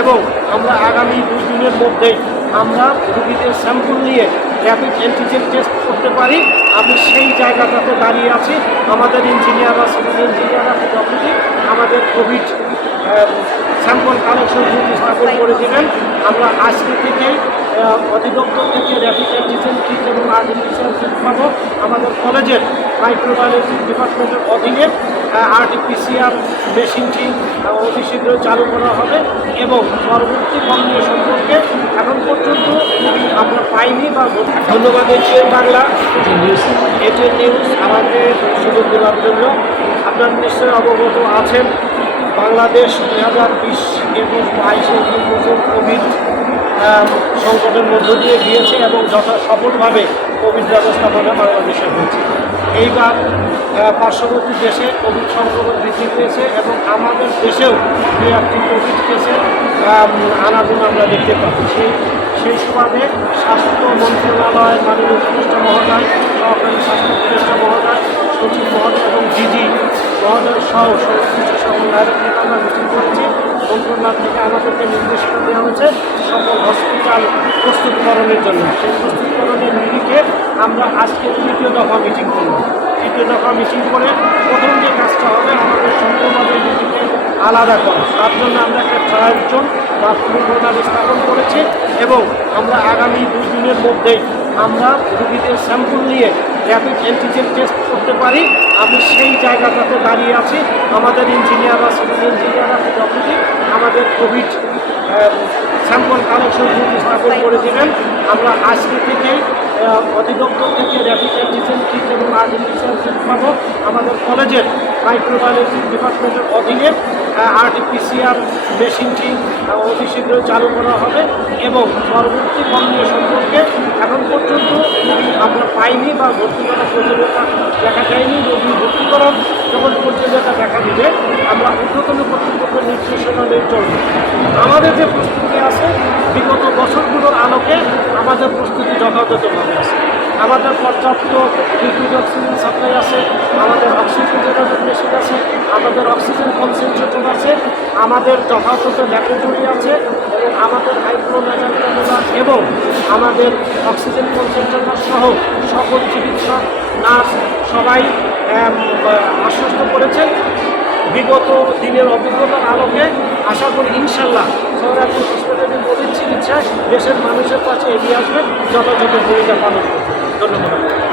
এবং আমরা আগামী দুই দিনের মধ্যেই আমরা রোগীদের স্যাম্পল নিয়ে র্যাপিড অ্যান্টিজেন টেস্ট করতে পারি। আমি সেই জায়গাটাতে দাঁড়িয়ে আছি। আমাদের ইঞ্জিনিয়াররা সিভিল ইঞ্জিনিয়াররা পিডব্লিউডি আমাদের কোভিড স্যাম্পল কালেকশন স্থাপন করে দেবেন। আমরা আজকে থেকে অধিদপ্তর থেকে র্যাপিড অ্যান্টিজেন কিট এবং আর্টিফিশিয়াল কিট পাবো। আমাদের কলেজের মাইক্রোবায়োলজি ডিপার্টমেন্টের অধীনে আরটিপিসিআর মেশিনটি অতি শীঘ্রই চালু করা হবে এবং পরবর্তী কর্মীয় সম্পর্কে এখন পর্যন্ত আমরা পাইনি বা ধন্যবাদ, এটিএন বাংলা। এটিএন নিউজ আমাদের সুযোগ দেওয়ার জন্য। আপনার নিশ্চয়ই অবগত আছেন, বাংলাদেশ দুই হাজার বিশ একুশ বাইশে বছর কোভিড সংকটের মধ্য দিয়ে গিয়েছে এবং যথা সফলভাবে কোভিড ব্যবস্থাপনা বাংলাদেশে হয়েছে। এইবার পার্শ্ববর্তী দেশে কোভিড সংক্রমণ বৃদ্ধি পেয়েছে এবং আমাদের দেশেও দু একটি কোভিড কেসে আনাগুন আমরা দেখতে পাচ্ছি। সেই সেই সুবাদে স্বাস্থ্য মন্ত্রণালয়, মাননীয় উপদেষ্টা মহোদয়, সহকারী স্বাস্থ্য উপদেষ্টা মহোদয়, সচিব মহোদয় এবং ডিজি মহোদয় সহ সংশ্লিষ্ট সকল ডাইরেক্টর আমরা মিটিং করেছি। মন্ত্রণালয় থেকে আমাদেরকে নির্দেশনা দেওয়া হয়েছে সকল হসপিটাল প্রস্তুতকরণের জন্য। সেই প্রস্তুতকরণের নিরিখে আমরা আজকে তৃতীয় দফা মিটিং করব তৃতীয় দফা মিটিং করে প্রথম যে কাজটা হবে, আমাদের সম্পূর্ণভাবে নিজেকে আলাদা করা। তার জন্য আমরা একটা ট্রায়াল জোন বা পূর্ণপ্রণালী স্থাপন করেছি এবং আমরা আগামী দুই দিনের মধ্যেই আমরা রোগীদের স্যাম্পল নিয়ে র্যাপিড অ্যান্টিজেন টেস্ট করতে পারি। আমি সেই জায়গাটাতে দাঁড়িয়ে আছি। আমাদের ইঞ্জিনিয়াররা সিভিল ইঞ্জিনিয়াররা আমাদের কোভিড স্যাম্পল কালেকশন স্থাপন করে দেবেন আমরা আজকে থেকেই অধিদপ্তর থেকে র্যাপিড অ্যান্টিজেন কিট এবং আর্টিফিশিয়াল পাবো আমাদের কলেজের মাইক্রোবায়োলজি ডিপার্টমেন্টের অধীনে। আর্টিফিশিয়াল মেশিনটি অতি শীঘ্রই চালু করা হবে এবং পরবর্তী কর্মীয় সম্পর্কে এখন পর্যন্ত আমরা পাইনি বা ভর্তি করার প্রয়োজনীয়তা দেখা যায়নি। রোগী ভর্তি করার যখন প্রয়োজনীয়তা দেখা দিবে আমরা ঊর্ধ্বতন কর্তৃপক্ষের নির্দেশনাদের জন্য আমাদের যে প্রস্তুতি আছে, বিগত বছরগুলোর আলোকে আমাদের প্রস্তুতি যথাযথভাবে আছে। আমাদের পর্যাপ্ত লিকুইড অক্সিজেন সাপ্লাই আছে, আমাদের অক্সিজেন জেনারেটর মেশিন আছে, আমাদের অক্সিজেন কনসেন্ট্রেটর আছে, আমাদের যথাযথ ল্যাবরেটরি আছে, এবং আমাদের ক্যামেরা এবং আমাদের অক্সিজেন কনসেন্ট্রেটর সহ সকল চিকিৎসক নার্স সবাই আশ্বস্ত করেছেন। বিগত দিনের অভিজ্ঞতার আলোকে আশা করি ইনশাল্লাহ সরকার হসপিটালে কোভিড চিকিৎসায় দেশের মানুষের কাছে এগিয়ে আসবেন, যথাযথ ভূমিকা পালন করবে ধন্যবাদ।